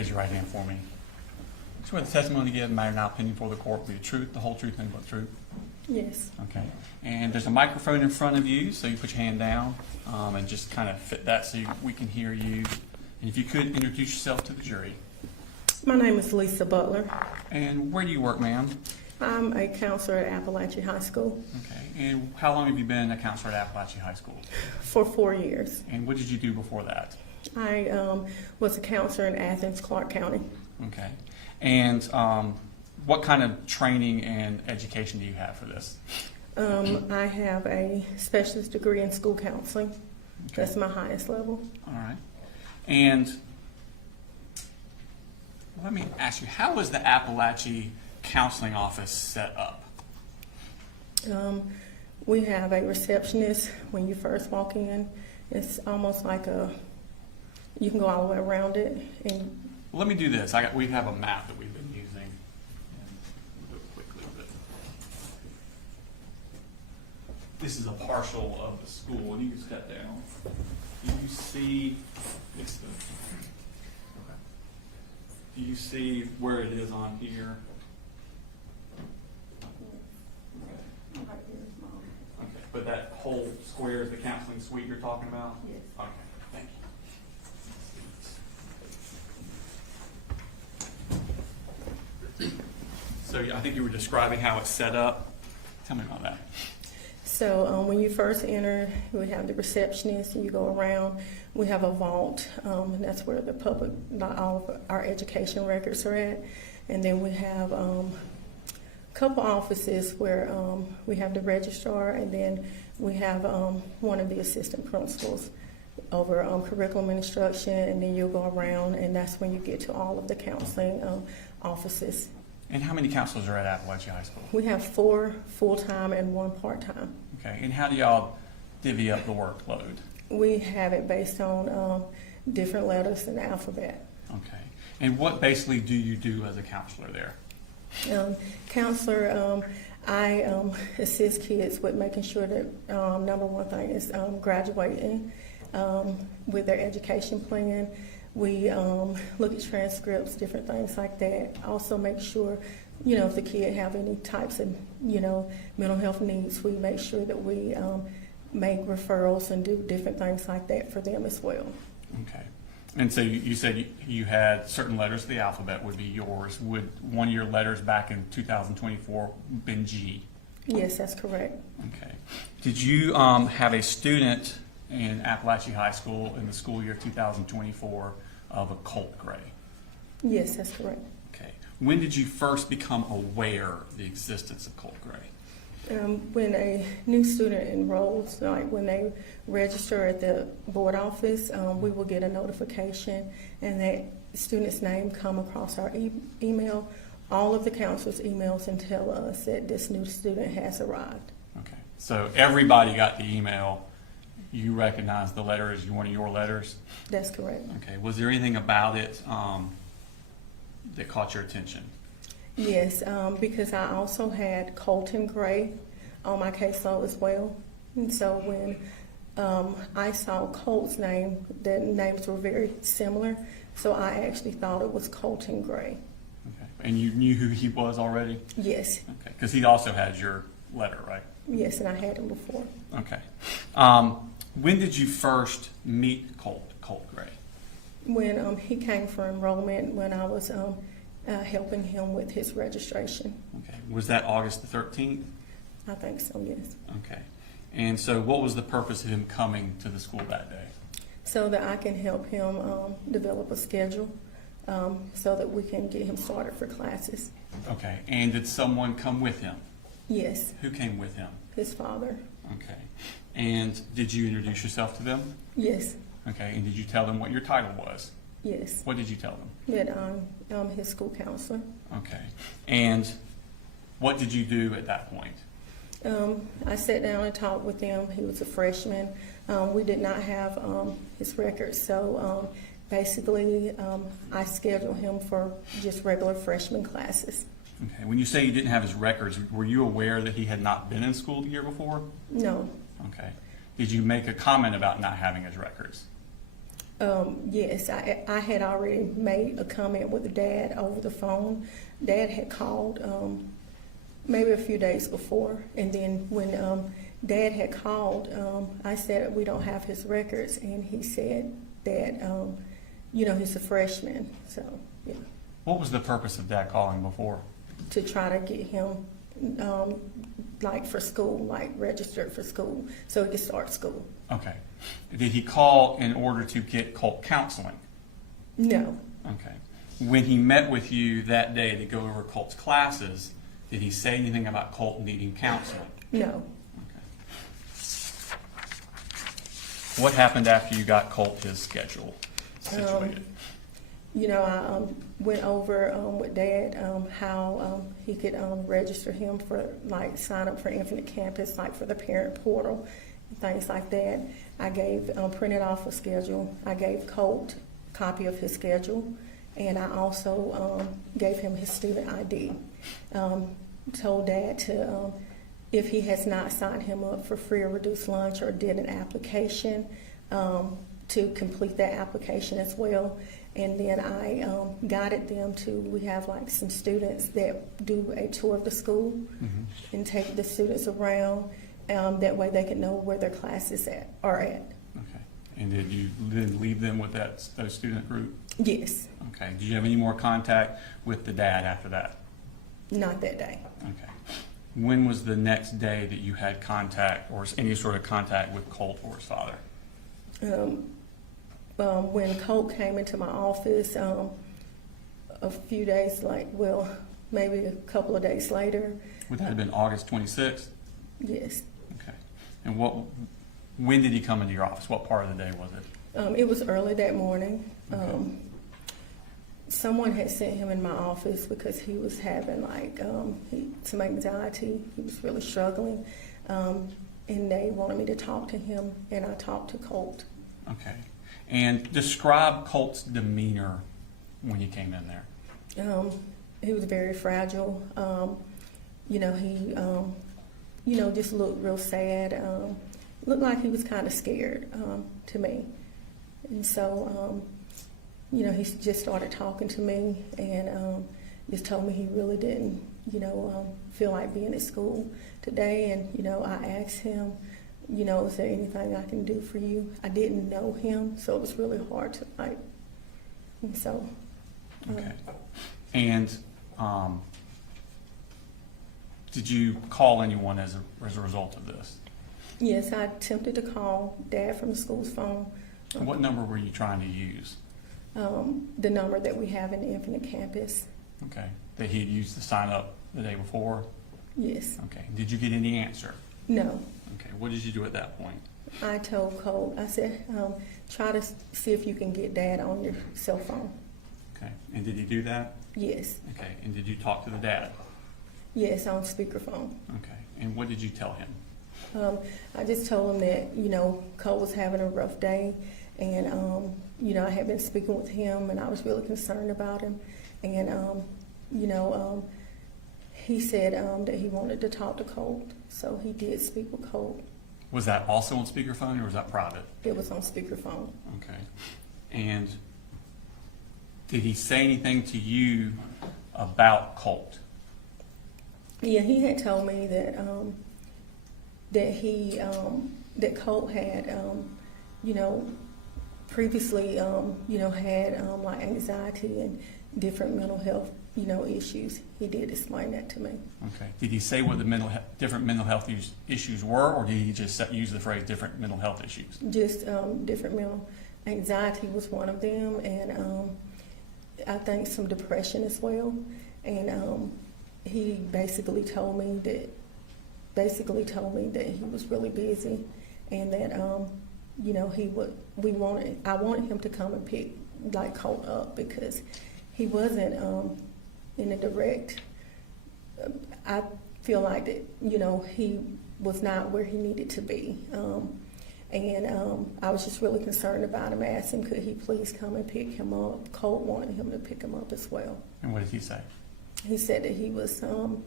raise your right hand for me. Swear the testimony you give, matter now opinion for the court, be the truth, the whole truth, and but the truth. Yes. Okay. And there's a microphone in front of you, so you put your hand down and just kind of fit that so we can hear you. And if you could introduce yourself to the jury. My name is Lisa Butler. And where do you work, ma'am? I'm a counselor at Apalachee High School. Okay. And how long have you been a counselor at Apalachee High School? For 4 years. And what did you do before that? I was a counselor in Athens, Clark County. Okay. And what kind of training and education do you have for this? I have a specialist degree in school counseling. Okay. That's my highest level. All right. And let me ask you, how was the Apalachee Counseling Office set up? We have a receptionist when you first walk in. It's almost like you can go all the way around it. And Let me do this. We have a map that we've been using. We'll do it quickly, but this is a partial of the school, and you can step down. Do you see? It's the. Okay. Do you see where it is on here? Okay. Okay. But that whole square is the counseling suite you're talking about? Yes. Okay. Thank you. So I think you were describing how it's set up. Tell me about that. So when you first enter, we have the receptionist, and you go around. We have a vault, and that's where the public, not all of our education records are at. And then we have a couple offices where we have the registrar, and then we have one of the assistant principals over curriculum instruction, and then you'll go around, and that's when you get to all of the counseling offices. And how many counselors are at Apalachee High School? We have 4 full-time and 1 part-time. Okay. And how do y'all divvy up the workload? We have it based on different letters in the alphabet. Okay. And what basically do you do as a counselor there? Counselor, I assist kids with making sure that number one thing is graduating with their education plan. We look at transcripts, different things like that. Also make sure, if the kid have any types of, mental health needs, we make sure that we make referrals and do different things like that for them as well. Okay. And so you said you had certain letters of the alphabet would be yours. Would one of your letters back in 2024 been G? Yes, that's correct. Okay. Did you have a student in Apalachee High School in the school year 2024 of a Colt Gray? Yes, that's correct. Okay. When did you first become aware of the existence of Colt Gray? When a new student enrolls, like when they register at the board office, we will get a notification, and that student's name come across our email. All of the counselors emails and tell us that this new student has arrived. Okay. So everybody got the email. You recognize the letter as one of your letters? That's correct. Okay. Was there anything about it that caught your attention? Yes, because I also had Colt Gray on my caseload as well. And so when I saw Colt's name, the names were very similar, so I actually thought it was Colt Gray. Okay. And you knew who he was already? Yes. Okay. Because he also had your letter, right? Yes, and I had him before. Okay. When did you first meet Colt Gray? When he came for enrollment, when I was helping him with his registration. Okay. Was that August the 13th? I think so, yes. Okay. And so what was the purpose of him coming to the school that day? So that I can help him develop a schedule so that we can get him started for classes. Okay. And did someone come with him? Yes, Who came with him? his father. Okay. And did you introduce yourself to them? Yes, Okay. And did you tell them what your title was? yes. What did you tell them? That I'm his school counselor. Okay. And what did you do at that point? I sat down and talked with him. He was a freshman. We did not have his records, so basically I scheduled him for just regular freshman classes. Okay. When you say you didn't have his records, were you aware that he had not been in school the year before? No. Okay. Did you make a comment about not having his records? Yes, I had already made a comment with Dad over the phone. Dad had called maybe a few days before, and then when Dad had called, I said we don't have his records, and he said that he's a freshman, so yeah. What was the purpose of Dad calling before? To try to get him like for school, like registered for school, so he could start school. Okay. Did he call in order to get Colt counseling? No. Okay. When he met with you that day to go over Colt's classes, did he say anything about Colt needing counseling? No. Okay. What happened after you got Colt his schedule situated? I went over with Dad how he could register him for, like, sign up for Infinite Campus, like for the parent portal, things like that. I gave printed off a schedule. I gave Colt a copy of his schedule, and I also gave him his student ID. Told Dad to, if he has not signed him up for free or reduced lunch or did an application, to complete that application as well. And then I guided them to, we have like some students that do a tour of the school and take the students around. That way they can know where their classes are at. Okay. And did you then leave them with those student group? Yes. Okay. Did you have any more contact with the dad after that? Not that day. Okay. When was the next day that you had contact or any sort of contact with Colt or his father? When Colt came into my office a few days, maybe a couple of days later. Would that have been August 26th? Yes. Okay. And when did he come into your office? What part of the day was it? It was early that morning. Okay. Someone had sent him in my office because he was having some anxiety. He was really struggling. And they wanted me to talk to him, and I talked to Colt. Okay. And describe Colt's demeanor when you came in there. He was very fragile. He just looked real sad. Looked like he was kind of scared to me. And so, he just started talking to me and just told me he really didn't, feel like being at school today. And, I asked him, is there anything I can do for you? I didn't know him, so it was really hard to and so. Okay. And did you call anyone as a result of this? Yes, I attempted to call Dad from the school's phone. What number were you trying to use? The number that we have in the Infinite Campus. Okay. That he had used to sign up the day before? Yes. Okay. Did you get any answer? No. Okay. What did you do at that point? I told Colt, I said, try to see if you can get Dad on your cell phone. Okay. And did he do that? Yes. Okay. And did you talk to the dad? Yes, on speakerphone. Okay. And what did you tell him? I just told him that, Colt was having a rough day, and, I had been speaking with him, and I was really concerned about him. And, he said that he wanted to talk to Colt, so he did speak with Colt. Was that also on speakerphone or was that private? It was on speakerphone. Okay. And did he say anything to you about Colt? Yeah, he had told me that that Colt had previously had like anxiety and different mental health issues. He did explain that to me. Okay. Did he say what the different mental health issues were, or did he just use the phrase different mental health issues? Just different mental anxiety was one of them, and I think some depression as well. And he basically told me that he was really busy, and that I wanted him to come and pick Colt up because he wasn't in a direct. I feel like that he was not where he needed to be, and I was just really concerned about him. I asked him, could he please come and pick him up? Colt wanted him to pick him up as well. And what did he say? He said that he was on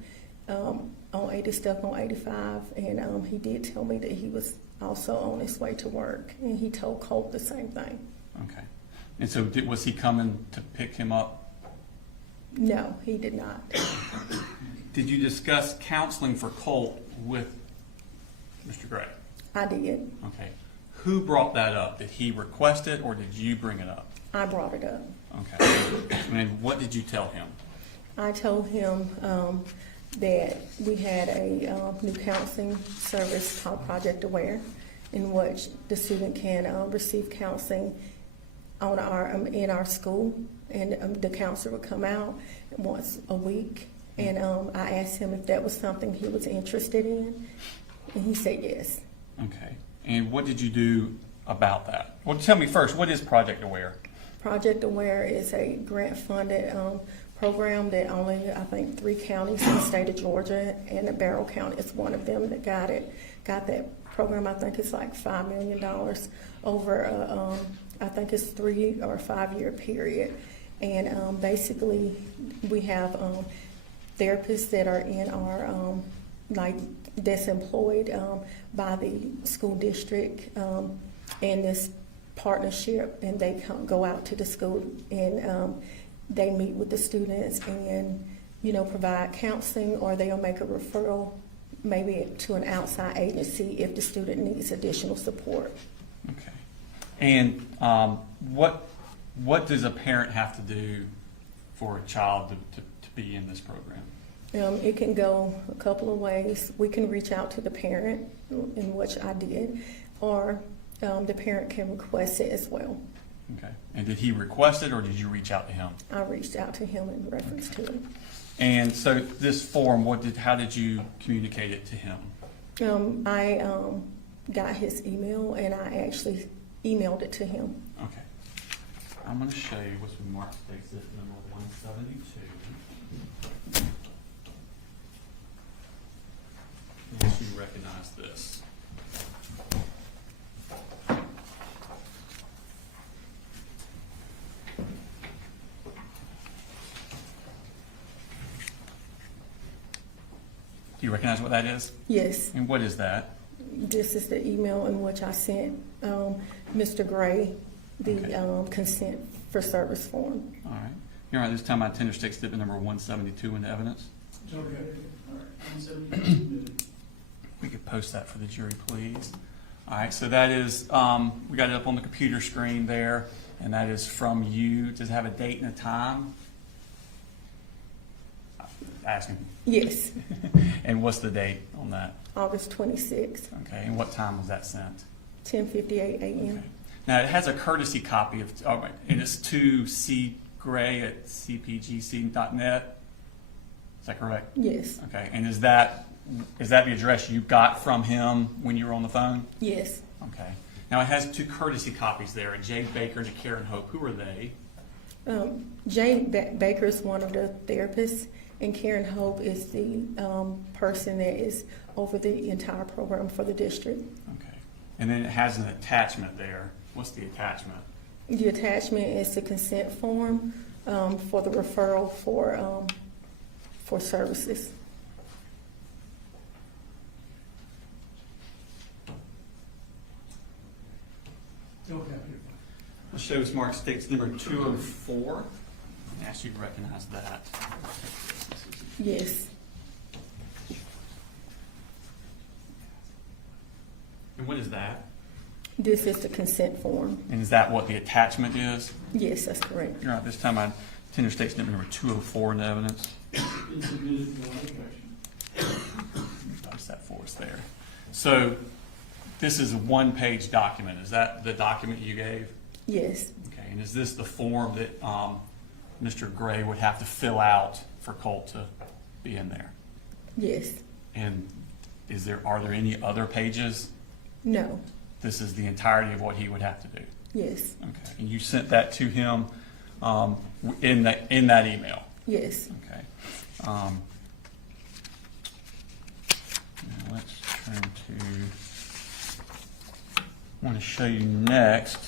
80, stuck on 85, and he did tell me that he was also on his way to work, and he told Colt the same thing. Okay. And so was he coming to pick him up? No, he did not. Did you discuss counseling for Colt with Mr. Gray? I did. Okay. Who brought that up? Did he request it or did you bring it up? I brought it up. Okay. And what did you tell him? I told him that we had a new counseling service called Project Aware, in which the student can receive counseling on in our school, and the counselor would come out once a week. And I asked him if that was something he was interested in, and he said yes. Okay. And what did you do about that? Well, tell me first, what is Project Aware? Project Aware is a grant-funded program that only, I think, 3 counties in the state of Georgia, and Barrow County is one of them that got it. Got that program. I think it's like $5 million over, I think it's 3 or 5 year period. And basically, we have therapists that are in our, that's employed by the school district in this partnership, and they go out to the school and they meet with the students and, provide counseling, or they'll make a referral maybe to an outside agency if the student needs additional support. Okay. And what does a parent have to do for a child to be in this program? It can go a couple of ways. We can reach out to the parent, in which I did, or the parent can request it as well. Okay. And did he request it, or did you reach out to him? I reached out to him in reference to it. And so this form, how did you communicate it to him? I got his email, and I actually emailed it to him. Okay. I'm going to show you what's been marked exit number 172. Unless you recognize this. Do you recognize what that is? Yes. And what is that? This is the email in which I sent Mr. Gray the Okay. consent for service form. All right. Your Honor, this time I tender state exhibit number 172 into evidence. Okay, all right, 172. We could post that for the jury, please. All right, so that is, we got it up on the computer screen there, and that is from you. Does it have a date and a time? Asking. Yes, And what's the date on that? August 26th, Okay, and what time was that sent? 10:58 a.m. Okay. Now, it has a courtesy copy of, and it's to cgray@cpgc.net. Is that correct? Yes, Okay, and is that the address you got from him when you were on the phone? yes. Okay. Now, it has 2 courtesy copies there, a Jay Baker and a Karen Hope. Who are they? Jane Baker is one of the therapists, and Karen Hope is the person that is over the entire program for the district. Okay. And then it has an attachment there. What's the attachment? The attachment is the consent form for the referral for services. Okay. It shows marked states number 204. I ask you to recognize that. Yes, And what is that? this is the consent form. And is that what the attachment is? Yes, that's correct. You're right. This time I tender states number 204 in the evidence. It's submitted for objection. Post that for us there. So this is a 1-page document. Is that the document you gave? Yes, Okay. And is this the form that Mr. Gray would have to fill out for Colt to be in there? yes, And are there any other pages? no, This is the entirety of what he would have to do. yes, Okay. And you sent that to him in that email. yes. Okay. Now let's turn to. I want to show you next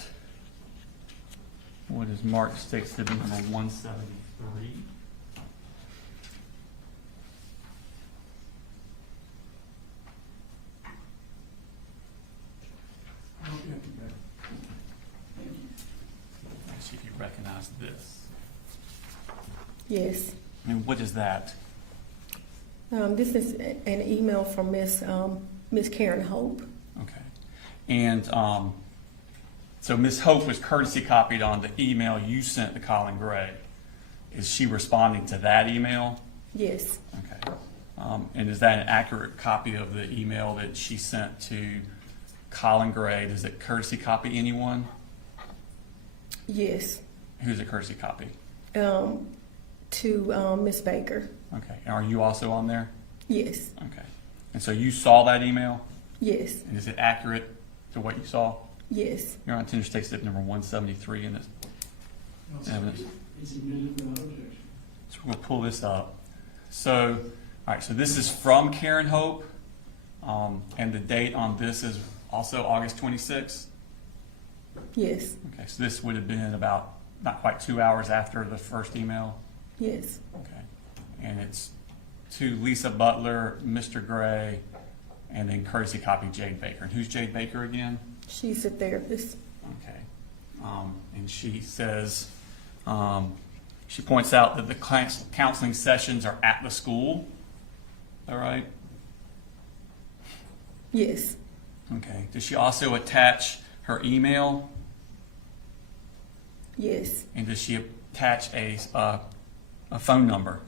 what is marked state exhibit number 173. Okay. Thank you. recognize this. Yes. And what is that? This is an email from Miss Karen Hope. Okay. And so Ms. Hope was courtesy copied on the email you sent to Colin Gray. Is she responding to that email? Yes. Okay. And is that an accurate copy of the email that she sent to Colin Gray? Does it courtesy copy anyone? Yes. Who's a courtesy copy? To Miss Baker. Okay. And are you also on there? Yes. Okay. And so you saw that email? Yes. And is it accurate to what you saw? Yes. You're on Interstate Step number 173 in this. Evidence. It's admitted without objection. So we're going to pull this up. So, all right, so this is from Karen Hope, and the date on this is also August 26th. Yes. Okay, so this would have been about not quite 2 hours after the first email. Yes. Okay, and it's to Lisa Butler, Mr. Gray, and then courtesy copy Jade Baker. And who's Jade Baker again? She's a therapist. Okay, and she says, she points out that the counseling sessions are at the school. Is that right? Yes. Okay. Does she also attach her email? Yes. And does she attach a phone number?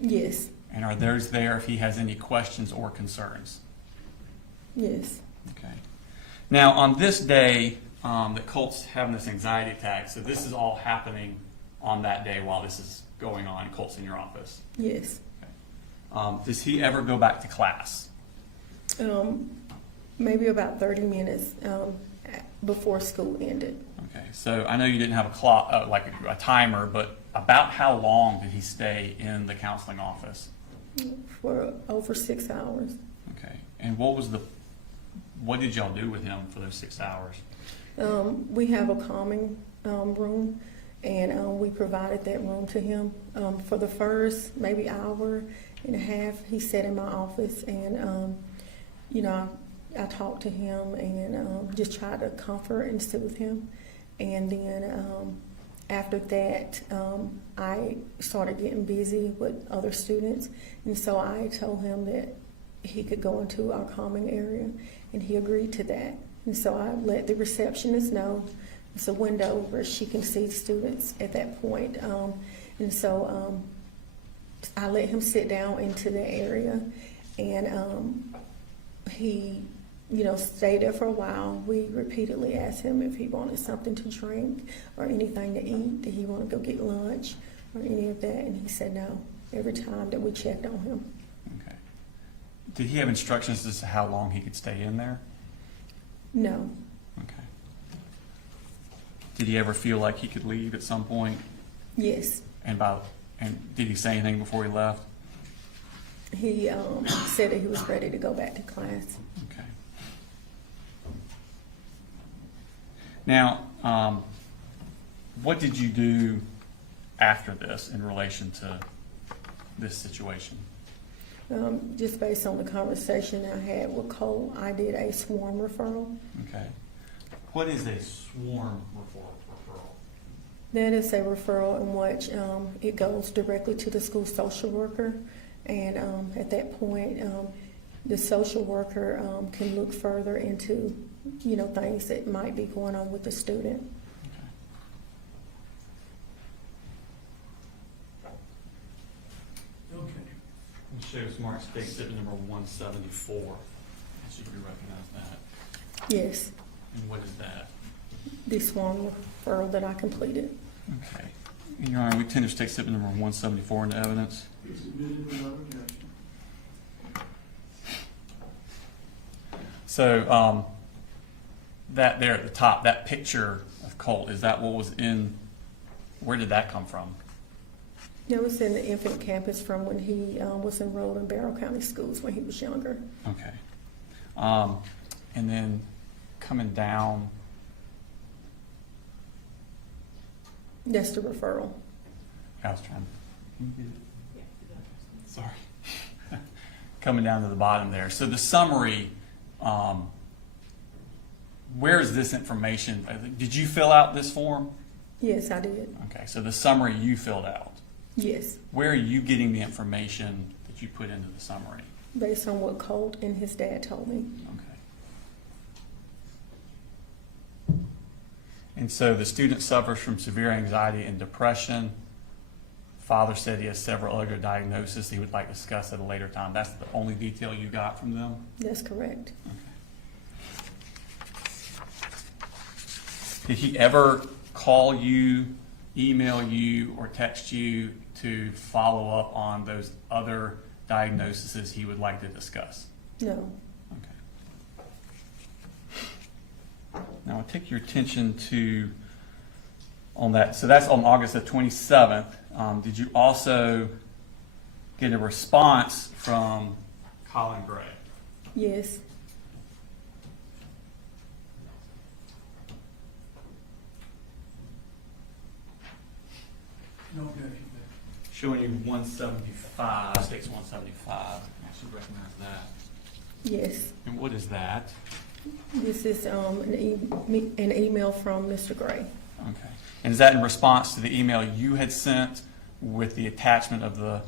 Yes. And are those there if he has any questions or concerns? Yes. Okay. Now, on this day that Colt's having this anxiety attack, so this is all happening on that day while this is going on. Colt's in your office. Yes. Does he ever go back to class? Maybe about 30 minutes before school ended. Okay. So I know you didn't have a clock, like a timer, but about how long did he stay in the counseling office? For over 6 hours. Okay. And what did y'all do with him for those 6 hours? We have a calming room, and we provided that room to him. For the first maybe hour and a half, he sat in my office, and I talked to him and just tried to comfort and soothe him. And then after that, I started getting busy with other students, and so I told him that he could go into our calming area, and he agreed to that. And so I let the receptionist know. It's a window where she can see students at that point. And so I let him sit down into the area, and he stayed there for a while. We repeatedly asked him if he wanted something to drink or anything to eat. Did he want to go get lunch or any of that? And he said no every time that we checked on him. Okay. Did he have instructions as to how long he could stay in there? No. Okay. Did he ever feel like he could leave at some point? Yes. And did he say anything before he left? He said that he was ready to go back to class. Okay. Now, what did you do after this in relation to this situation? Just based on the conversation I had with Colt, I did a sworn referral. Okay. What is a sworn referral? That is a referral in which it goes directly to the school social worker, and at that point, the social worker can look further into, things that might be going on with the student. Okay. It shows Mark State Exhibit number 174. I should you recognize that. Yes, And what is that? the sworn referral that I completed. Okay. And Your Honor, we tend to take Exhibit number 174 into evidence. It's admitted without objection. So that there at the top, that picture of Colt, is that what was where did that come from? It was in the infant campus from when he was enrolled in Barrow County Schools when he was younger. Okay. And then coming down, That's the referral. I was trying. Can you get it? Sorry. Coming down to the bottom there. So the summary, where is this information? Did you fill out this form? Yes, I did. Okay, so the summary you filled out. Yes, Where are you getting the information that you put into the summary? based on what Colt and his dad told me. Okay. And so the student suffers from severe anxiety and depression. Father said he has several other diagnoses he would like to discuss at a later time. That's the only detail you got from them? That's correct. Did he ever call you, email you, or text you to follow up on those other diagnoses he would like to discuss? No. Okay. Now I'll take your attention to on that. So that's on August the 27th. Did you also get a response from Colin Gray? Yes. No objection. Showing you 175, states 175. I should recognize that. Yes. And what is that? This is an email from Mr. Gray. Okay. And is that in response to the email you had sent with the attachment of the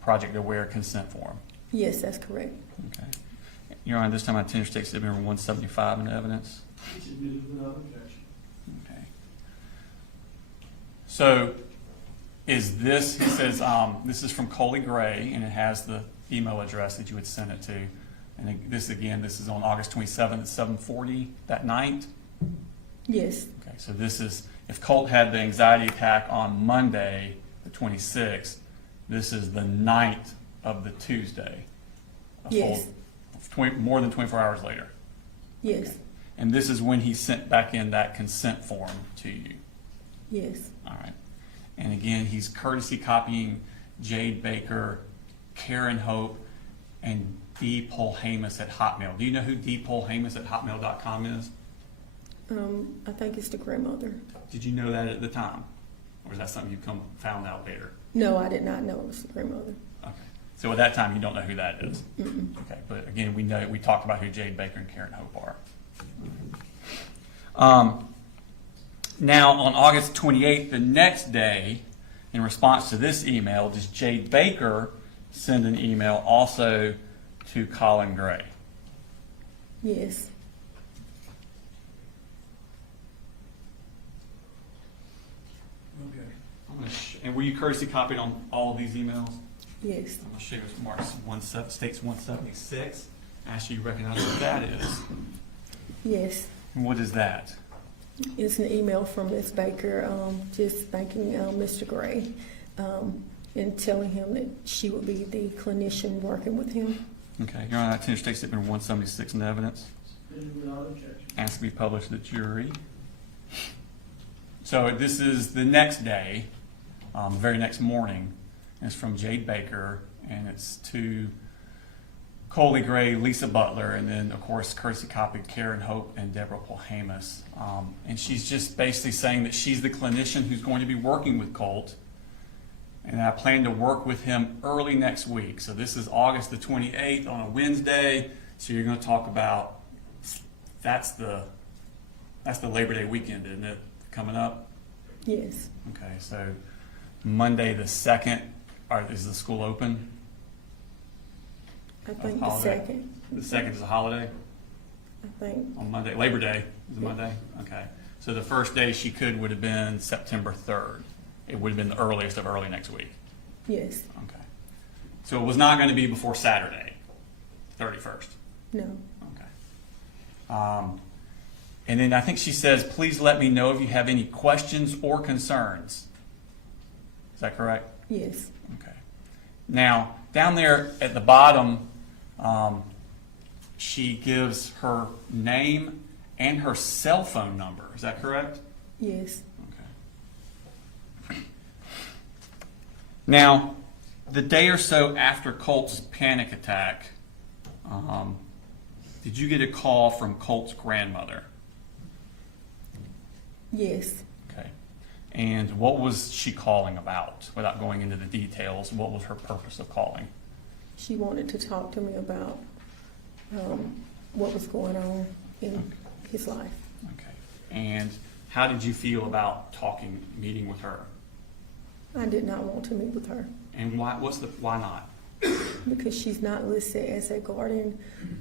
Project Aware consent form? Yes, that's correct. Okay. Your Honor, this time I intend to take Statement number 175 into evidence. It's admitted without objection. Okay. So is this, he says, this is from Colt Gray, and it has the email address that you would send it to. And this, again, this is on August 27th at 7:40 that night? Yes. Okay, so this is, if Colt had the anxiety attack on Monday, the 26th, this is the night of the Tuesday. Yes. More than 24 hours later. Yes. And this is when he sent back in that consent form to you. Yes. All right. And again, he's courtesy copying Jade Baker, Karen Hope, and D. Polhamus at Hotmail. Do you know who D. Polhamus at hotmail.com is? I think it's the grandmother. Did you know that at the time? Or is that something you found out later? No, I did not know it was the grandmother. Okay. So at that time, you don't know who that is? Mm-mm. Okay. But again, we talked about who Jade Baker and Karen Hope are. Now, on August 28th, the next day, in response to this email, does Jade Baker send an email also to Colin Gray? Yes. Okay. And were you courtesy copied on all of these emails? Yes. I'm going to show you what's marked states 176. Ask you to recognize what that is. Yes. And what is that? It's an email from Ms. Baker, just thanking Mr. Gray and telling him that she would be the clinician working with him. Okay. Your Honor, I intend to take statement 176 in evidence. Admitted without objection. Asked to be published to the jury. So this is the next day, the very next morning. And it's from Jade Baker, and it's to Colt Gray, Lisa Butler, and then, of course, courtesy copied Karen Hope and Deborah Polhamus. And she's just basically saying that she's the clinician who's going to be working with Colt, and I plan to work with him early next week. So this is August the 28th on a Wednesday. So you're going to talk about, that's the Labor Day weekend, isn't it, coming up? Yes. Okay, so Monday the 2nd, is the school open? I think the Holiday. second. The 2nd is a holiday I think. on Monday. Labor Day is a Yeah. Monday? Okay. So the first day she could would have been September 3rd. It would have been the earliest of early next week. Yes. Okay. So it was not going to be before Saturday, 31st. No. Okay. And then I think she says, please let me know if you have any questions or concerns. Is that correct? Yes. Okay. Now, down there at the bottom, she gives her name and her cell phone number. Is that correct? Yes. Okay. Now, the day or so after Colt's panic attack, did you get a call from Colt's grandmother? Yes. Okay. And what was she calling about? Without going into the details, what was her purpose of calling? She wanted to talk to me about what was going on in his life. Okay. And How did you feel about meeting with her? I did not want to meet with her And why not? because she's not listed as a guardian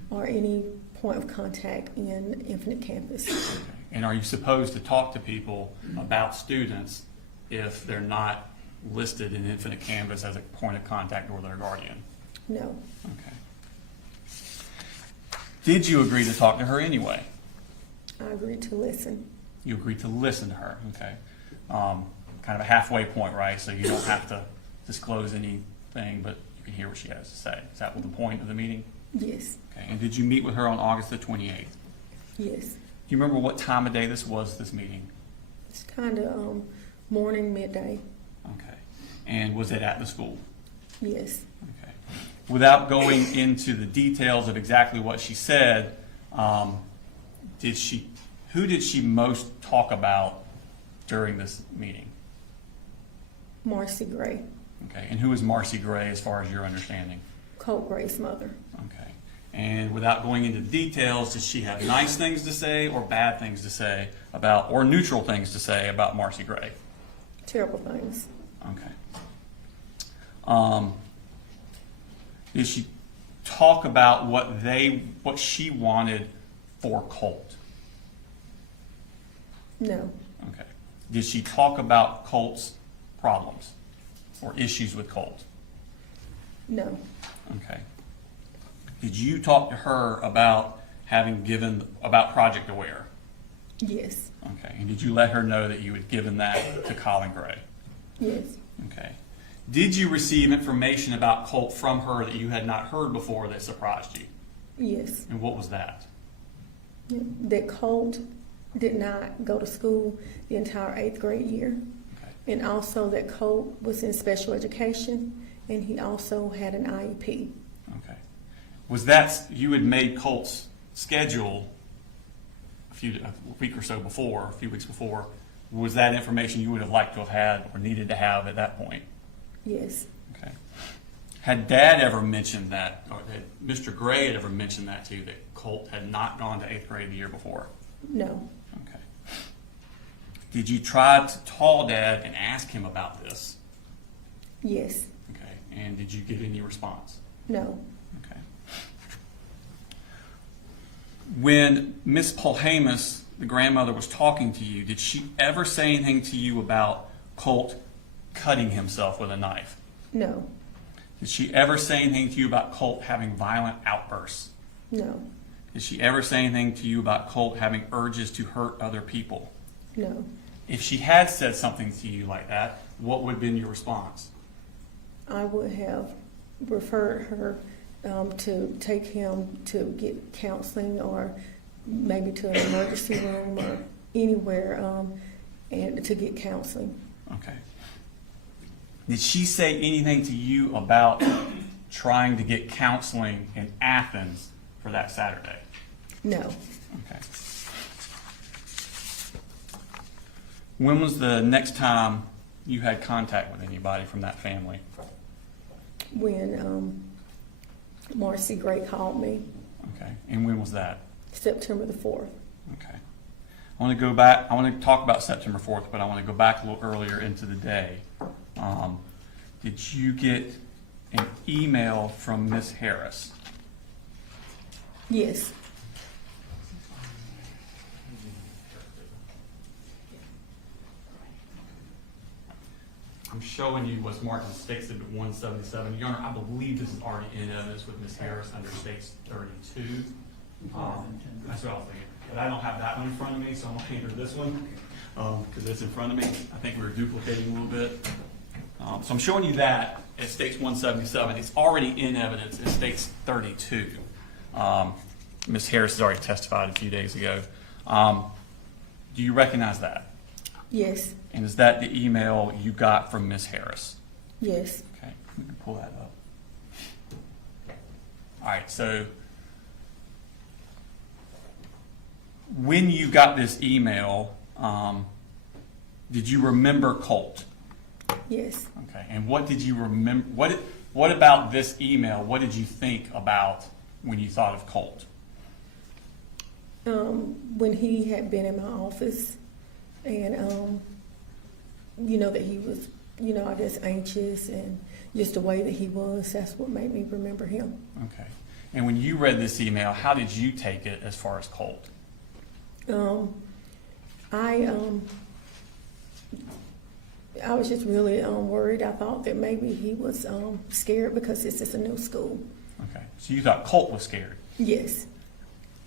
or any point of contact in Infinite Campus. Okay. And are you supposed to talk to people about students if they're not listed in Infinite Canvas as a point of contact or their guardian? No, Okay. Did you agree to talk to her anyway? I agreed to listen. You agreed to listen to her, okay. Kind of a halfway point, right? So you don't have to disclose anything, but you can hear what she has to say. Is that what the point of the meeting? Yes, Okay. And did you meet with her on August the 28th? yes. Do you remember what time of day this meeting? It's kind of morning, midday. Okay. And was it at the school? Yes. Okay. Without going into the details of exactly what she said, who did she most talk about during this meeting? Marcy Gray, Okay. And who is Marcy Gray as far as your understanding? Colt Gray's mother. Okay. And without going into details, does she have nice things to say or bad things to say about, or neutral things to say about Marcy Gray? Terrible things. Okay. Did she talk about what she wanted for Colt? No, Okay. Did she talk about Colt's problems or issues with Colt? no, Okay. Did you talk to her about about Project Aware? yes, Okay. And did you let her know that you had given that to Colin Gray? yes, Okay. Did you receive information about Colt from her that you had not heard before that surprised you? yes. And what was that? That Colt did not go to school the entire 8th grade year. Okay. And also that Colt was in special education and he also had an IEP. Okay. Was that, you had made Colt's schedule a week or so before, a few weeks before. Was that information you would have liked to have had or needed to have at that point? Yes, Okay. Had Dad ever mentioned that, or had Mr. Gray had ever mentioned that to you, that Colt had not gone to 8th grade the year before? no, Okay. Did you try to call Dad and ask him about this? yes, Okay. And did you get any response? no, Okay. When Miss Polhamus, the grandmother, was talking to you, did she ever say anything to you about Colt cutting himself with a knife? no, Did she ever say anything to you about Colt having violent outbursts? no, Did she ever say anything to you about Colt having urges to hurt other people? no. If she had said something to you like that, what would have been your response? I would have referred her to take him to get counseling or maybe to an emergency room or anywhere and to get counseling. Okay. Did she say anything to you about trying to get counseling in Athens for that Saturday? No, Okay. When was the next time you had contact with anybody from that family? when Marcy Gray called me, Okay. And when was that? September the 4th. Okay. I want to go back. I want to talk about September 4th, but I want to go back a little earlier into the day. Did you get an email from Miss Harris? Yes, I'm showing you what's marked as State Exhibit 177. Your Honor, I believe this is already in evidence with Miss Harris under States 32. That's what I was thinking. But I don't have that one in front of me, so I'm going to hand her this one because it's in front of me. I think we were duplicating a little bit. So I'm showing you that at States 177. It's already in evidence at States 32. Ms. Harris has already testified a few days ago. Do you recognize that? yes, And is that the email you got from Ms. Harris? yes, Okay, we can pull that up. All right, so when you got this email, did you remember Colt? yes. Okay, and what did you remember? What about this email? What did you think about when you thought of Colt? When he had been in my office and that he was, I guess anxious, and just the way that he was. That's what made me remember him. Okay. And when you read this email, how did you take it as far as Colt? I was just really worried. I thought that maybe he was scared because this is a new school. Okay. So you thought Colt was scared Yes,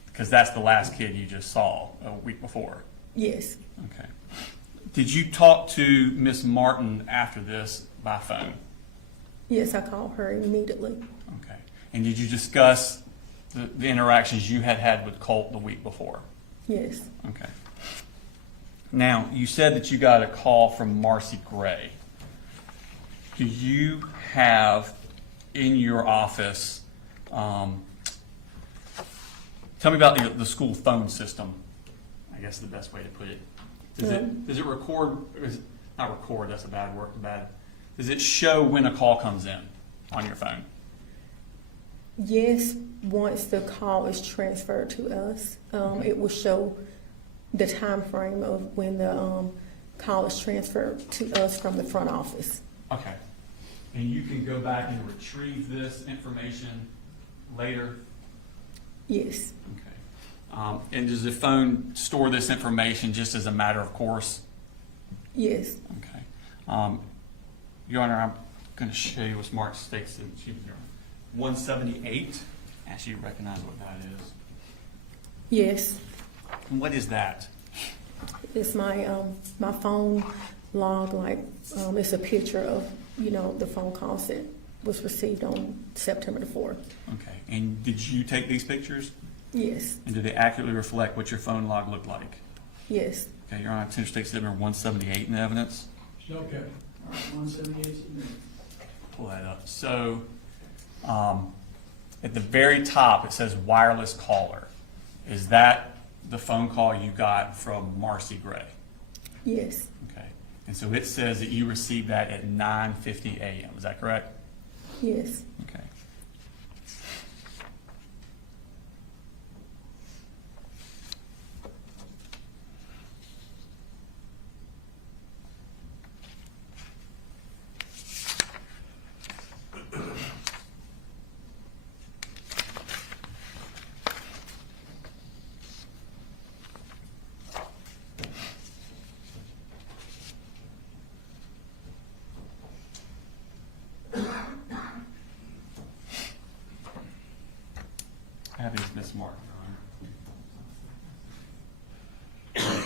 because that's the last kid you just saw a week before. yes, Okay. Did you talk to Miss Martin after this by phone? yes. I called her immediately. Okay. And did you discuss the interactions you had had with Colt the week before? Yes, Okay. Now, you said that you got a call from Marcy Gray. Do you have in your office, tell me about the school phone system, I guess is the best way to put it. Does it record, or is it, not record, that's a bad word, does it show when a call comes in on your phone? yes. Once the call is transferred to us, it will show the time frame of when the call is transferred to us from the front office. Okay. And you can go back and retrieve this information later? Yes, Okay. And does the phone store this information just as a matter of course? yes, Okay. Your Honor, I'm going to show you what Mark states that she was 178. Actually, you recognize what that is. yes. And what is that? It's my my phone log. It's a picture of the phone calls that was received on September the 4th. Okay. And did you take these pictures? Yes, And do they accurately reflect what your phone log looked like? yes, Okay, Your Honor, attention state statement 178 in the evidence. Okay. All right, 178. Pull that up. So, at the very top, it says wireless caller. Is that the phone call you got from Marcy Gray? yes, Okay. And so it says that you received that at 9:50 a.m. Is that correct? yes. Okay. I have these Miss Martin, Your Honor.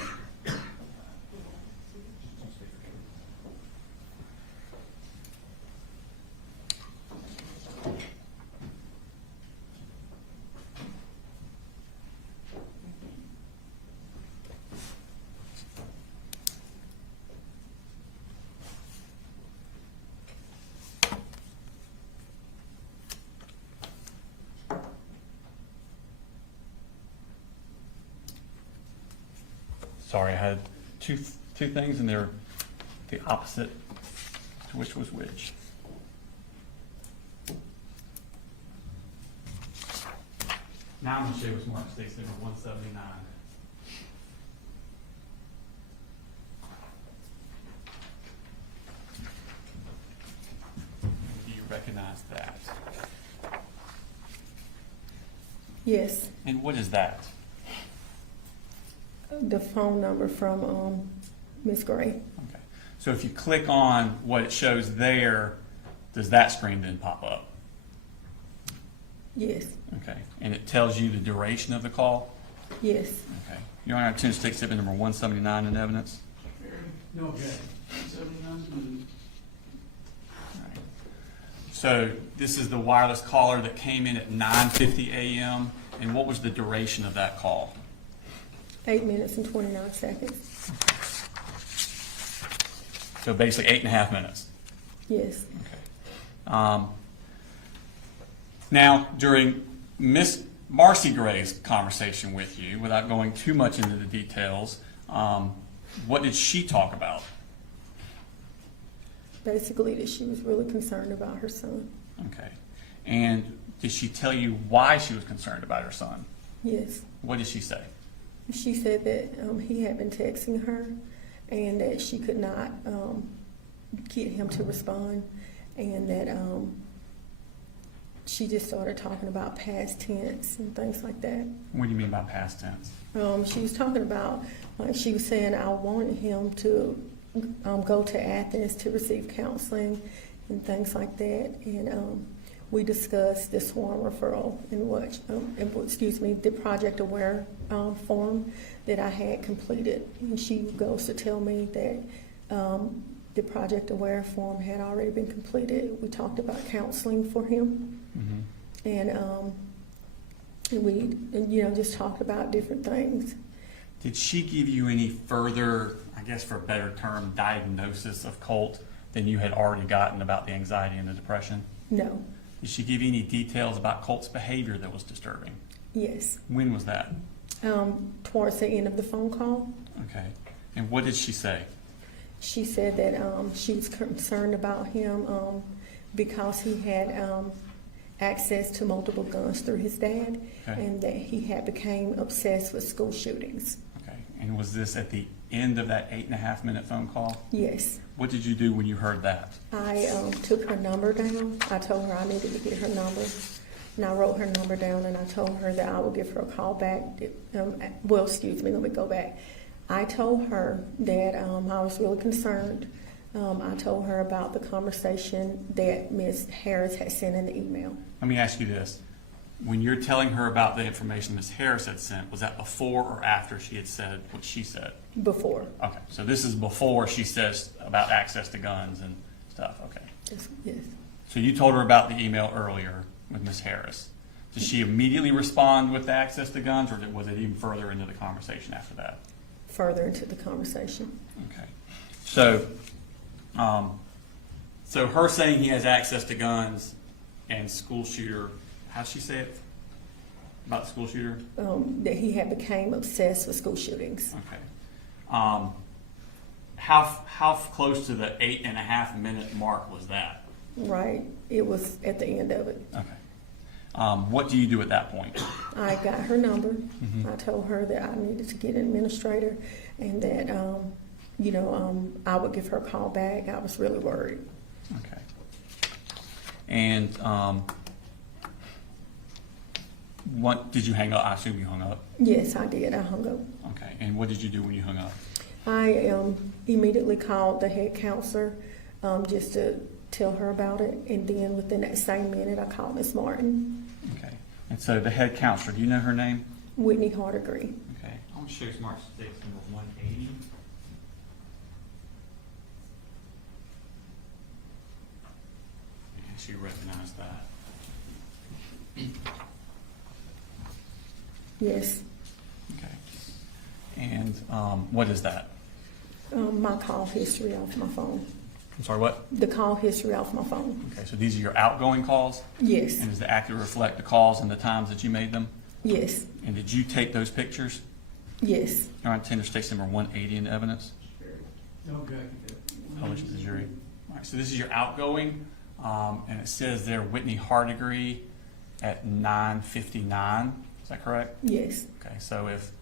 Sorry, I had two things and they're the opposite to which was which. Now I'm going to show you what's Mark States number 179. Do you recognize that? Yes, And what is that? the phone number from Miss Gray. Okay. So if you click on what it shows there, does that screen then pop up? Yes, Okay. And it tells you the duration of the call? yes, Okay. Your Honor, attention state statement number 179 in evidence. No objection. 179. All right. So this is the wireless caller that came in at 9:50 a.m. And what was the duration of that call? 8 minutes and 29 seconds. So basically 8.5 minutes. Yes, Okay. Now, during Miss Marcy Gray's conversation with you, without going too much into the details, what did she talk about? basically that she was really concerned about her son. Okay. And did she tell you why she was concerned about her son? Yes, What did she say? She said that he had been texting her and that she could not get him to respond, and that she just started talking about past tense and things like that. What do you mean by past tense? She was talking about, like she was saying, I wanted him to go to Athens to receive counseling and things like that. And we discussed the sworn referral and the Project Aware form that I had completed. And she goes to tell me that the Project Aware form had already been completed. We talked about counseling for him. Mm-hmm. And we, just talked about different things. Did she give you any further, I guess for a better term, diagnosis of Colt than you had already gotten about the anxiety and the depression? No. Did she give you any details about Colt's behavior that was disturbing? Yes. When was that? Towards the end of the phone call. Okay. And what did she say? She said that she was concerned about him because he had access to multiple guns through his dad, Okay. and that he had became obsessed with school shootings. Okay. And was this at the end of that 8.5-minute phone call? Yes. What did you do when you heard that? I took her number down. I told her I needed to get her number, and I wrote her number down, and I told her that I would give her a call back. Let me go back. I told her that I was really concerned. I told her about the conversation that Ms. Harris had sent in the email. Let me ask you this. When you're telling her about the information Ms. Harris had sent, was that before or after she had said what she said? Before. Okay, so this is before she says about access to guns and stuff, okay. Yes. So you told her about the email earlier with Ms. Harris. Did she immediately respond with the access to guns, or was it even further into the conversation after that? Further into the conversation. Okay. So her saying he has access to guns and school shooter, how'd she say it about the school shooter? That he had became obsessed with school shootings. Okay. How close to the 8.5-minute mark was that? Right. It was at the end of it. Okay. What do you do at that point? I got her number. Mm-hmm. I told her that I needed to get an administrator, and that I would give her a call back. I was really worried. Okay. And what did you hang up? I assume you hung up. Yes, I did. I hung up. Okay. And what did you do when you hung up? I immediately called the head counselor just to tell her about it, and then within that same minute, I called Miss Martin. Okay. And so the head counselor, do you know her name? Whitney Hardegree. Okay. I'm going to show you Smart Stakes number 180. And she recognized that. Yes. Okay. And what is that? My call history off my phone. I'm sorry, what? The call history off my phone. Okay, so these are your outgoing calls? Yes. And does the actor reflect the calls and the times that you made them? Yes. And did you take those pictures? Yes. All right, tender stakes number 180 into evidence. Okay. Published to the jury. All right, so this is your outgoing, and it says there Whitney Hardegree at 9:59. Is that correct? Yes. Okay, so if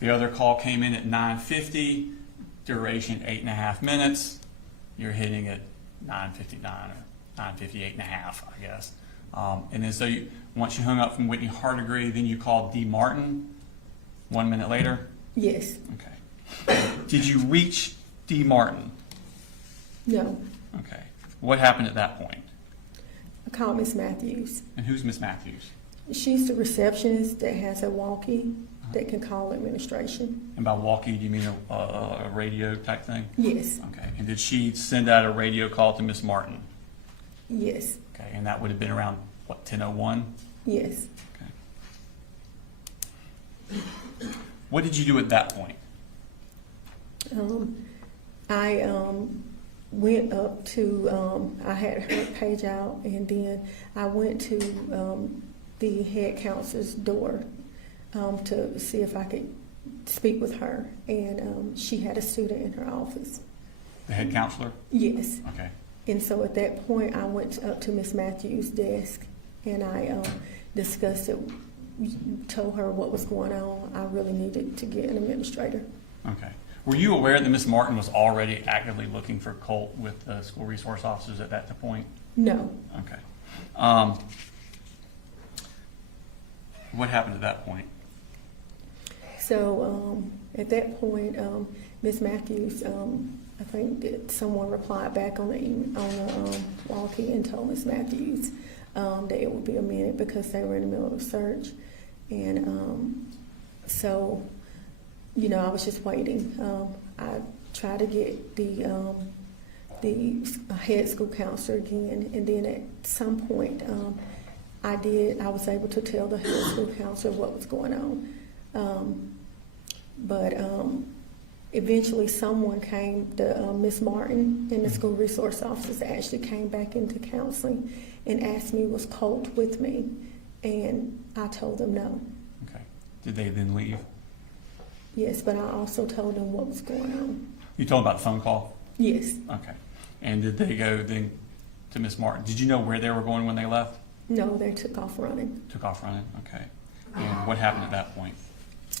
the other call came in at 9:50, duration 8.5 minutes, you're hitting at 9:59 or 9:58 and a half, I guess. And then so once you hung up from Whitney Hardegree, then you called D. Martin 1 minute later? Yes. Okay. Did you reach D. Martin? No. Okay. What happened at that point? I called Miss Matthews. And who's Miss Matthews? She's the receptionist that has a walkie that can call administration. And by walkie, do you mean a radio type thing? Yes. Okay. And did she send out a radio call to Miss Martin? Yes. Okay. And that would have been around, what, 10:01? Yes. Okay. What did you do at that point? I went up to, I had her page out, and then I went to the head counselor's door to see if I could speak with her, and she had a student in her office. The head counselor? Yes. Okay. And so at that point, I went up to Miss Matthews' desk, and I discussed it told her what was going on, I really needed to get an administrator. Okay. Were you aware that Ms. Martin was already actively looking for Colt with the school resource officers at that point? No. Okay. What happened at that point? So at that point, Ms. Matthews, I think that someone replied back on the walkie and told Ms. Matthews that it would be a minute because they were in the middle of a search. And so, you know, I was just waiting. I tried to get the head school counselor again, and then at some point, I was able to tell the head school counselor what was going on. But eventually someone came, Miss Martin and the school resource officers actually came back into counseling and asked me, was Colt with me? And I told them no. Okay. Did they then leave? Yes, but I also told them what was going on. You told them about the phone call? Yes. Okay. And did they go then to Miss Martin? Did you know where they were going when they left? No, they took off running. Took off running? Okay. And what happened at that point?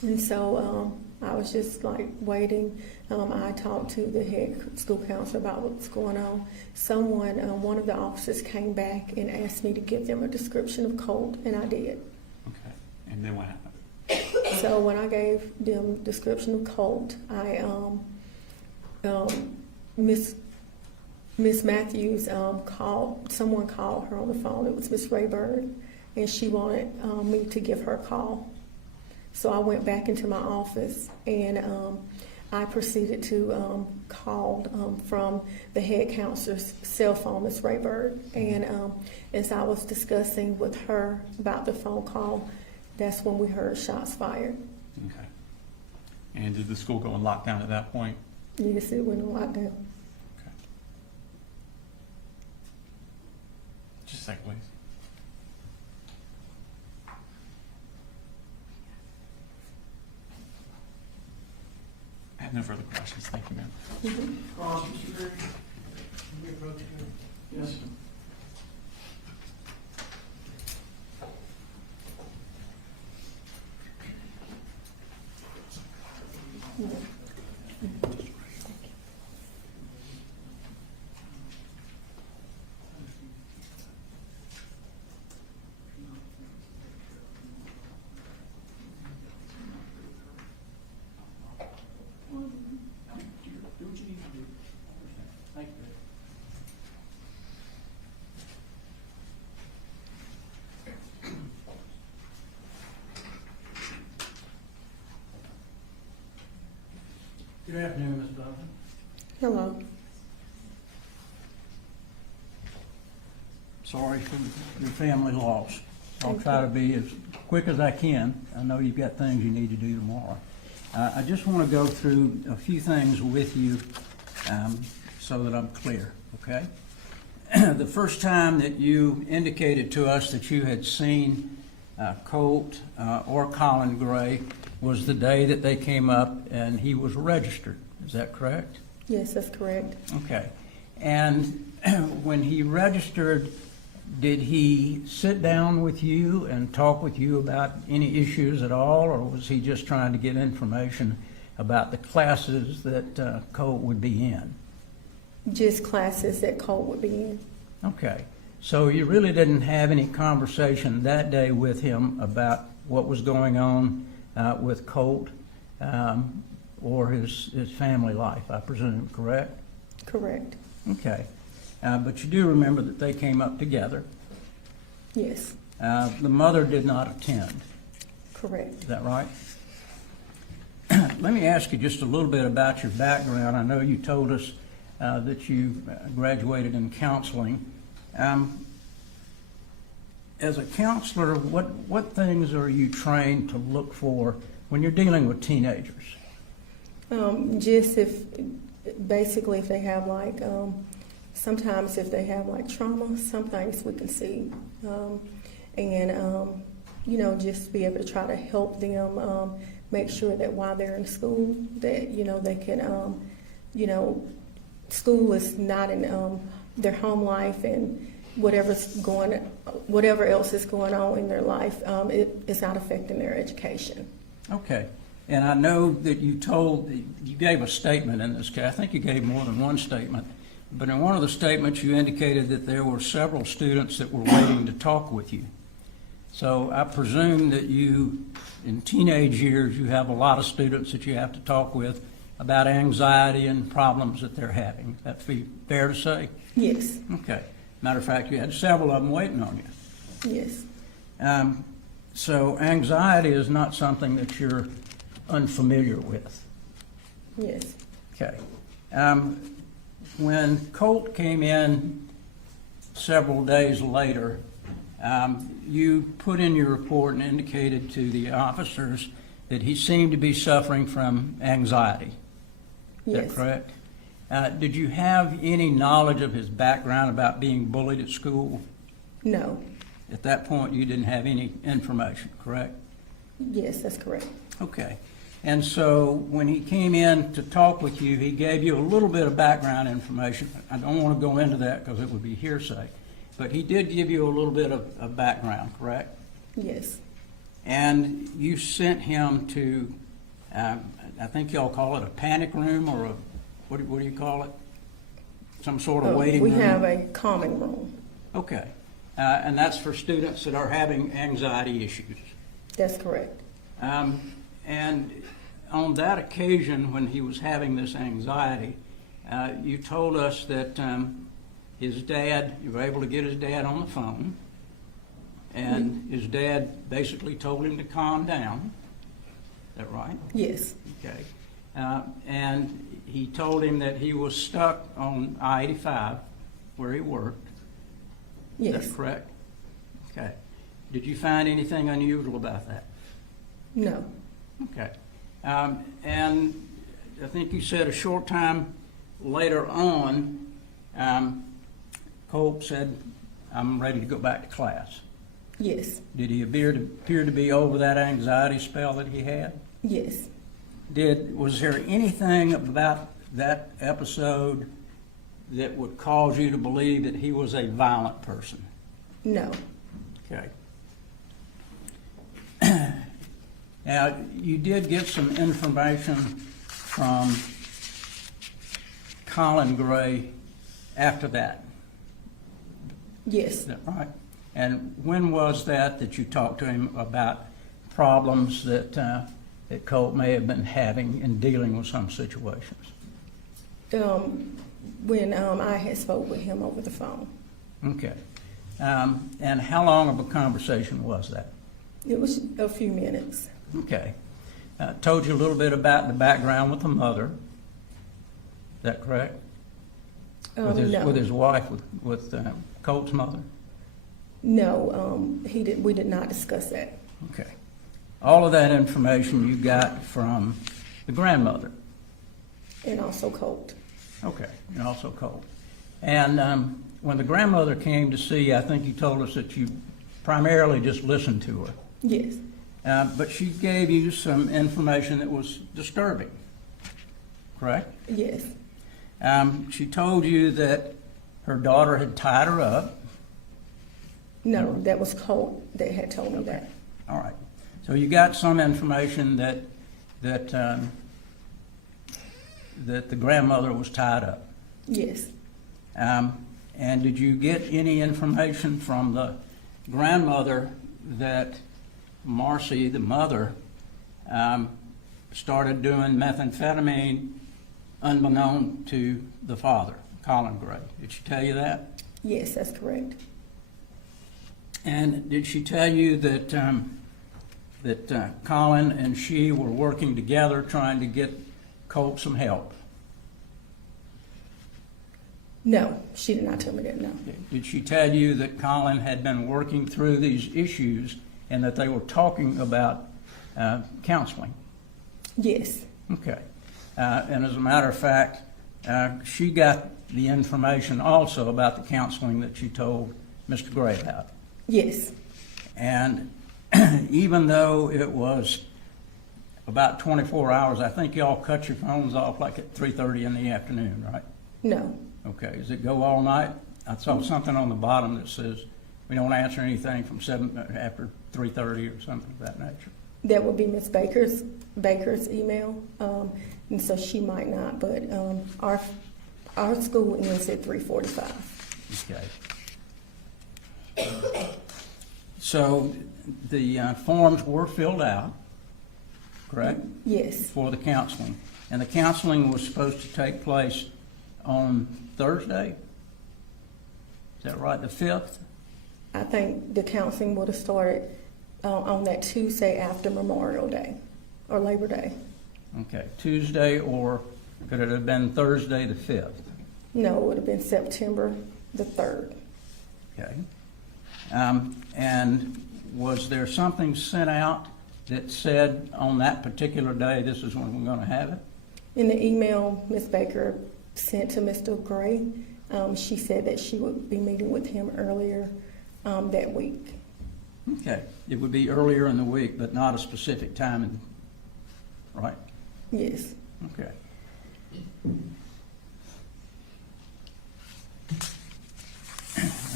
And so I was just like waiting. I talked to the head school counselor about what was going on. Someone, one of the officers came back and asked me to give them a description of Colt, and I did. Okay. And then what happened? So when I gave them a description of Colt, Miss Matthews someone called her on the phone. It was Miss Rayburn, and she wanted me to give her a call. So I went back into my office, and I proceeded to call from the head counselor's cell phone, Miss Rayburn. And as I was discussing with her about the phone call, that's when we heard shots fired. Okay. And did the school go in lockdown at that point? Yes, it went in lockdown. Okay. Just a second, please. I have no further questions. Thank you, ma'am. Mm-hmm. Cross, Mr. Gray? Yes, sir. Do what you need to do. Thank you. Good afternoon, Ms. Butler. Hello. Sorry for your family loss. I'll Thank try you. to be as quick as I can. I know you've got things you need to do tomorrow. I just want to go through a few things with you so that I'm clear, okay? The first time that you indicated to us that you had seen Colt or Colin Gray was the day that they came up and he was registered. Is that correct? Yes, that's correct. Okay. And when he registered, did he sit down with you and talk with you about any issues at all, or was he just trying to get information about the classes that Colt would be in? Just classes that Colt would be in. Okay. So you really didn't have any conversation that day with him about what was going on with Colt or his family life, I presume, correct? Correct. Okay. But you do remember that they came up together. Yes. The mother did not attend. Correct. Is that right? Let me ask you just a little bit about your background. I know you told us that you graduated in counseling. As a counselor, what things are you trained to look for when you're dealing with teenagers? Just if they have like, sometimes if they have like trauma, some things we can see. Just be able to try to help them make sure that while they're in school, that, they can, school is not in their home life, and, whatever else is going on in their life, it's not affecting their education. Okay. And I know that you gave a statement in this case. I think you gave more than one statement. But in one of the statements, you indicated that there were several students that were waiting to talk with you. So I presume that you, in teenage years, you have a lot of students that you have to talk with about anxiety and problems that they're having. That'd be fair to say? Yes, Okay. Matter of fact, you had several of them waiting on you. yes, So anxiety is not something that you're unfamiliar with. yes, Okay. When Colt came in several days later, you put in your report and indicated to the officers that he seemed to be suffering from anxiety. Is that yes. correct? Did you have any knowledge of his background about being bullied at school? No, At that point, you didn't have any information, correct? yes, that's correct. Okay. And so when he came in to talk with you, he gave you a little bit of background information. I don't want to go into that because it would be hearsay. But he did give you a little bit of background, correct? Yes, And you sent him to, I think y'all call it a panic room or a, what do you call it? Some sort of waiting we room? have a common room. Okay. And that's for students that are having anxiety issues. That's correct. And on that occasion, when he was having this anxiety, you told us that his dad, you were able to get his dad on the phone, and his dad basically told him to calm down. Is that right? Yes, Okay. And he told him that he was stuck on I-85 where he worked. Is yes, that correct? Okay. Did you find anything unusual about that? no, Okay. And I think you said a short time later on, Colt said, I'm ready to go back to class. yes, Did he appear to be over that anxiety spell that he had? yes. Was there anything about that episode that would cause you to believe that he was a violent person? No, Okay. Now, you did get some information from Colin Gray after that, yes. is that right? And when was that you talked to him about problems that Colt may have been having in dealing with some situations? When I had spoke with him over the phone. Okay. And how long of a conversation was that? It was a few minutes. Okay. Told you a little bit about the background with the mother. Is that correct? No. With his wife, with Colt's mother? No, we did not discuss that. Okay. All of that information you got from the grandmother? And also Colt. Okay, and also Colt. And when the grandmother came to see you, I think you told us that you primarily just listened to her. Yes, But she gave you some information that was disturbing, correct? yes, She told you that her daughter had tied her up. no, that was Colt that had told me that. All right. So you got some information that the grandmother was tied up. Yes, And did you get any information from the grandmother that Marcy, the mother, started doing methamphetamine unbeknown to the father, Colin Gray? Did she tell you that? yes, that's correct. And did she tell you that Colin and she were working together trying to get Colt some help? No, she did not tell me that, no. Did she tell you that Colin had been working through these issues and that they were talking about counseling? Yes, Okay. And as a matter of fact, she got the information also about the counseling that she told Mr. Gray about. yes, And even though it was about 24 hours, I think y'all cut your phones off like at 3:30 in the afternoon, right? no, Okay. Does it go all night I saw something on the bottom that says, we don't answer anything from after 3:30 or something of that nature. That would be Ms. Baker's email, and so she might not, but our school ends at 3:45. Okay. So the forms were filled out, correct? Yes, For the counseling. And the counseling was supposed to take place on Thursday? Is that right, the 5th? I think the counseling would have started on that Tuesday after Memorial Day or Labor Day. Okay, Tuesday, or could it have been Thursday the 5th? No, it would have been September the 3rd. Okay. And was there something sent out that said on that particular day, this is when we're going to have it? In the email Ms. Baker sent to Mr. Gray, she said that she would be meeting with him earlier that week. Okay, it would be earlier in the week, but not a specific time, right? Yes. Okay.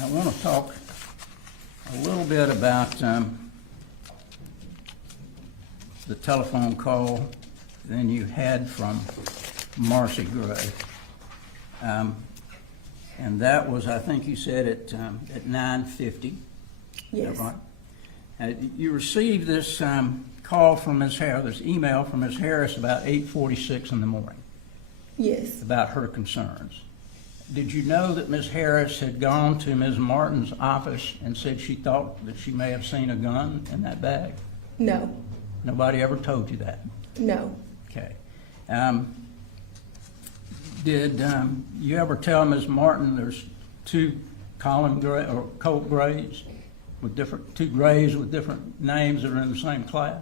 I want to talk a little bit about the telephone call that you had from Marcy Gray. And that was, I think you said, at 9:50. Yes. Is that right? You received this call from Ms. Harris, this email from Ms. Harris about 8:46 in the morning Yes. about her concerns. Did you know that Ms. Harris had gone to Ms. Martin's office and said she thought that she may have seen a gun in that bag? No. Nobody ever told you that? No. Okay. Did you ever tell Ms. Martin there's two Colin Gray or Colt Grays with two Grays with different names that are in the same class?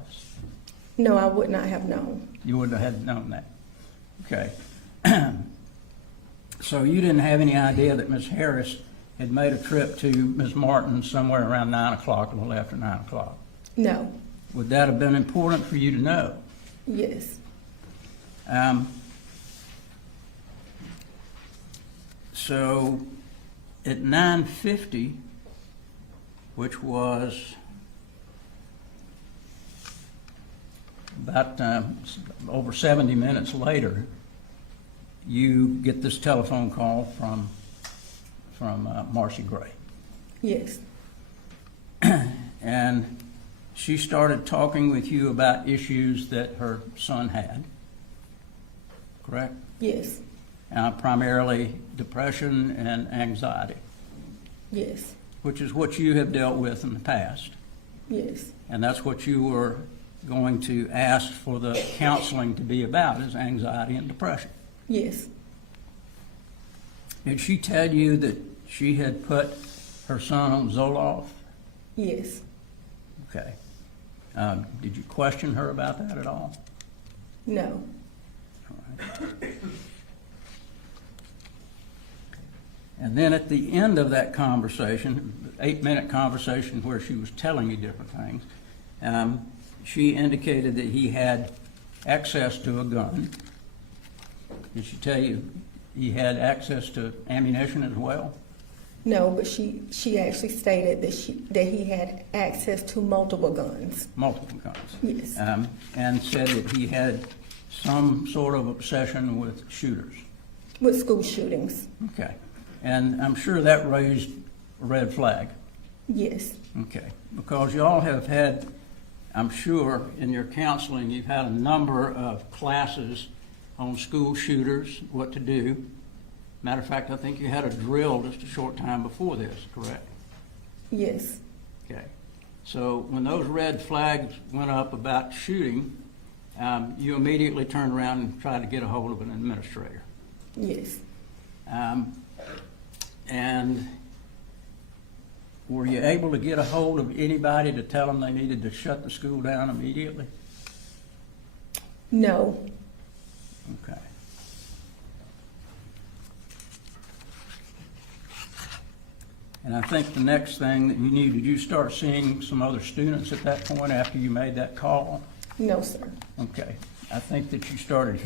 No, I would not have known. You wouldn't have had known that. Okay. So you didn't have any idea that Ms. Harris had made a trip to Ms. Martin somewhere around 9 o'clock, a little after 9 o'clock? No. Would that have been important for you to know? Yes. So at 9:50, which was about over 70 minutes later, you get this telephone call from Marcy Gray. Yes. And she started talking with you about issues that her son had, correct? Yes. Primarily depression and anxiety, Yes. which is what you have dealt with in the past. Yes. And that's what you were going to ask for the counseling to be about, is anxiety and depression. Yes. Did she tell you that she had put her son on Zoloft? Yes. Okay. Did you question her about that at all? No. All right. And then at the end of that conversation, 8-minute conversation where she was telling you different things, she indicated that he had access to a gun. Did she tell you he had access to ammunition as well? No, but she actually stated that he had access to multiple guns. Multiple guns. Yes. And said that he had some sort of obsession with shooters. With school shootings. Okay. And I'm sure that raised a red flag. Yes. Okay. Because you all have had, I'm sure, in your counseling, you've had a number of classes on school shooters, what to do. Matter of fact, I think you had a drill just a short time before this, correct? Yes. Okay. So when those red flags went up about shooting, you immediately turned around and tried to get a hold of an administrator. Yes. And were you able to get a hold of anybody to tell them they needed to shut the school down immediately? No. Okay. And I think the next thing that you need, did you start seeing some other students at that point after you made that call? No, sir. Okay. I think that you started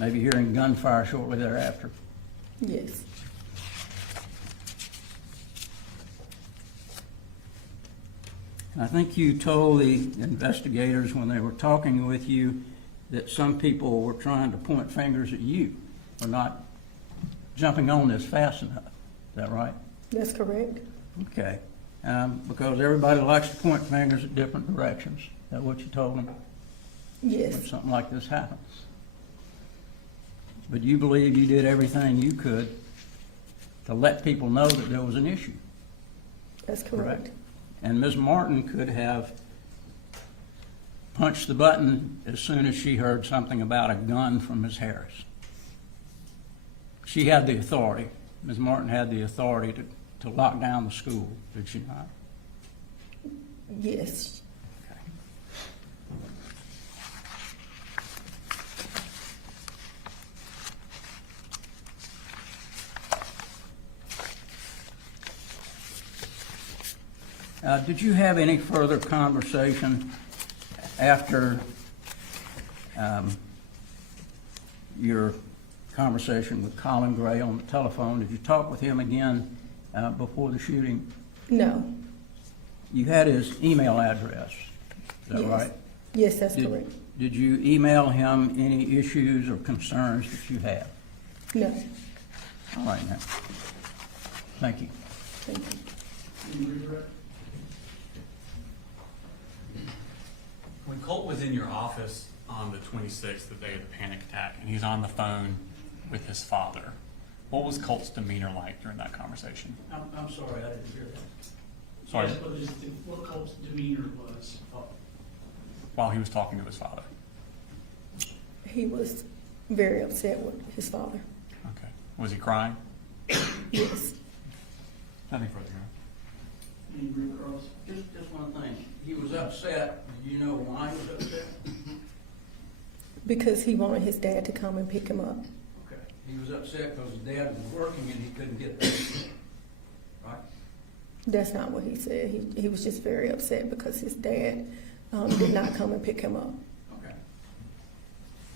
maybe hearing gunfire shortly thereafter. Yes. I think you told the investigators when they were talking with you that some people were trying to point fingers at you for not jumping on this fast enough. Is that right? That's correct. Okay. Because everybody likes to point fingers at different directions. Is that what you told them when Yes, something like this happens? But you believe you did everything you could to let people know that there was an issue, that's correct. and Ms. Martin could have punched the button as soon as she heard something about a gun from Ms. Harris. She had the authority. Ms. Martin had the authority to lock down the school, did she not? Yes, Did you have any further conversation after your conversation with Colin Gray on the telephone? Did you talk with him again before the shooting? no, You had his email address, is that Yes. right? yes, that's Did- correct. Did you email him any issues or concerns that you have? No, All right, now. Thank you. thank you. Any regret? When Colt was in your office on the 26th, the day of the panic attack, and he's on the phone with his father, what was Colt's demeanor like during that conversation? I'm sorry, I didn't hear that. Sorry. Yes, but what Colt's demeanor was. While he was talking to his father? He was very upset with his father. Okay. Was he crying? Yes, Nothing further. Your Honor. Any recross? Just one thing. He was upset. Do you know why he was upset? because he wanted his dad to come and pick him up. Okay. He was upset because his dad was working and he couldn't get there. Right? That's not what he said. He was just very upset because his dad did not come and pick him up. Okay.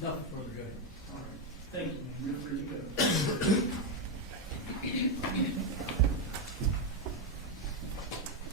Nothing further, Judge. All right. Thank you, ma'am. You're free to go.